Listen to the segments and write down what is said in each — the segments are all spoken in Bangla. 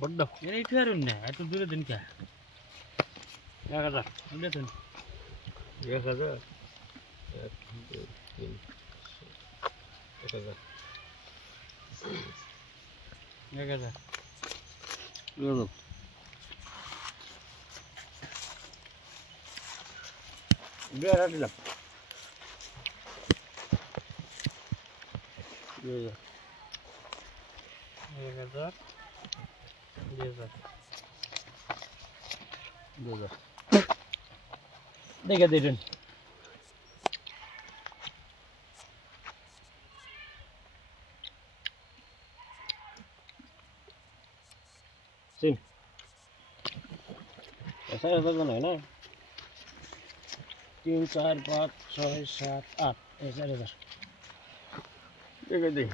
বড্ড এর একটু আর না এত দূরে দিন কে 1000 দেখুন 1000 1 2 3 1000 1000 Yürü. Bir ara dilim. Yürü. 1000 1000 Yürü. দেখে দিন Sim. Esa es la zona, ¿no? 3 4 5 6 7 8 1000 দেখে দিই।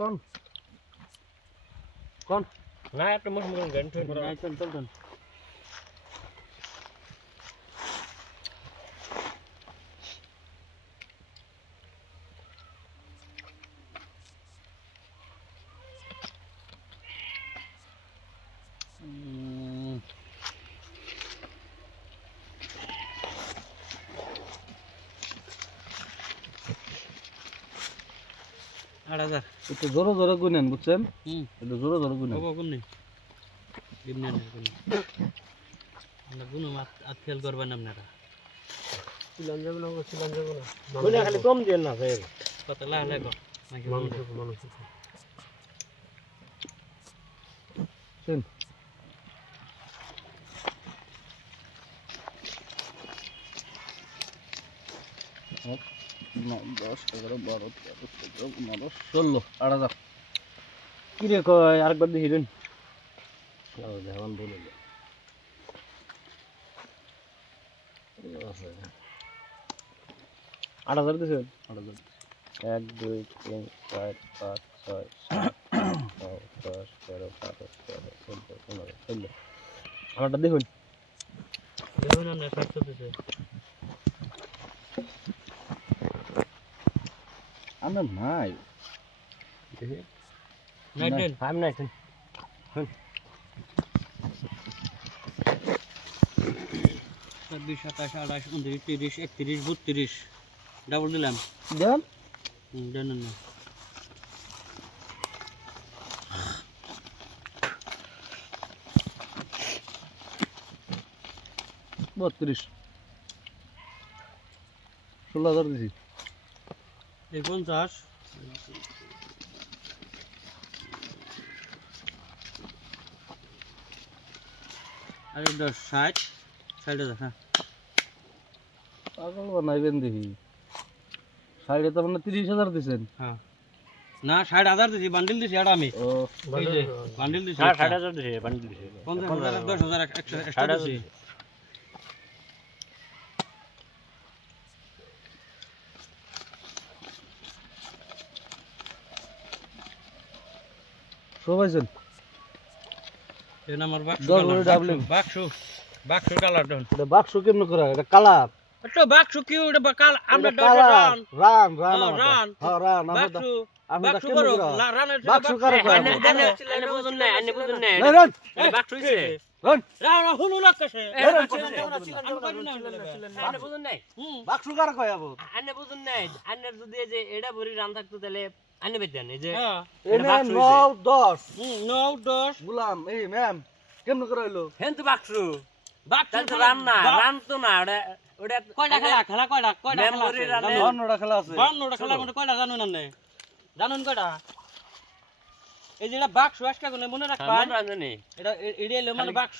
কোন কোন না একটা মুসলমান গান ঠিক করে নাই চল চল একটু জোরে জোরে গুনেন বুঝছেন একটু জোরে জোরে গুনেন কোন নেই দিন না গুনো মাত ফেল করবেন আপনারা চিলান যাবে না গুনে খালি কম দেন না ফের কত লাখ লাখ নাকি মানুষ শুন 10 11 12 13 14 15 16 8000 কি রে কয় আরেকবার দেখি দেন দেওয়ান বলে 8000 দিছেন 8000 1 2 3 4 5 6 7 10 11 12 13 14 15 16 আমারটা দেখুন দেখুন না 700 দিছে আমরা নাই দেখি নাই দেন আমি নাই 26 27 28 29 30 31 32 ডাবল দিলাম দেন দেন না 32 16,000 দিছি এই 50 আর 10 60 60 হ্যাঁ পাগল বানাইবেন দেখি সাইডে তো মানে 30,000 দিছেন হ্যাঁ না 60,000 দিছি বান্ডিল দিছি এটা আমি ও এই যে বান্ডিল দিছি 60,000 দিছে বান্ডিল দিছে 50,000 10,000 extra দিছি সবাইছেন এই নাম্বার বাক্স বাক্স কালার ডাউন এটা বাক্স কেমনে করা এটা কালার তো বাক্স কি ওটা কাল আমরা রান রান রান হ্যাঁ রান বাক্স আমি বাক্স কেমনে করো করা রানের বাক্স করে আনে বুঝুন না রান বাক্স হইছে রান রান হুলু লাগছে আনে বুঝুন নাই বাক্স করে কয় আবো আনে বুঝুন নাই আনের যদি এই যে এটা ভরি রান থাকতো তাহলে আনে বেদেন এই যে এনে 9 10 9 10 গুলাম এই ম্যাম কেমনে করে হইলো হেন তো বাক্সু বাক্স তাহলে তো রান না রান তো না ওটা ওটা কয়টা খেলা কয়টা খেলা মেমোরি রানে 52টা খেলা আছে 52টা খেলার মধ্যে কয়টা জানুন আপনি জানুন কয়টা এই যেটা বাক্স আজকে মনে রাখবা রান জানি এটা এড়িয়ে মানে বাক্স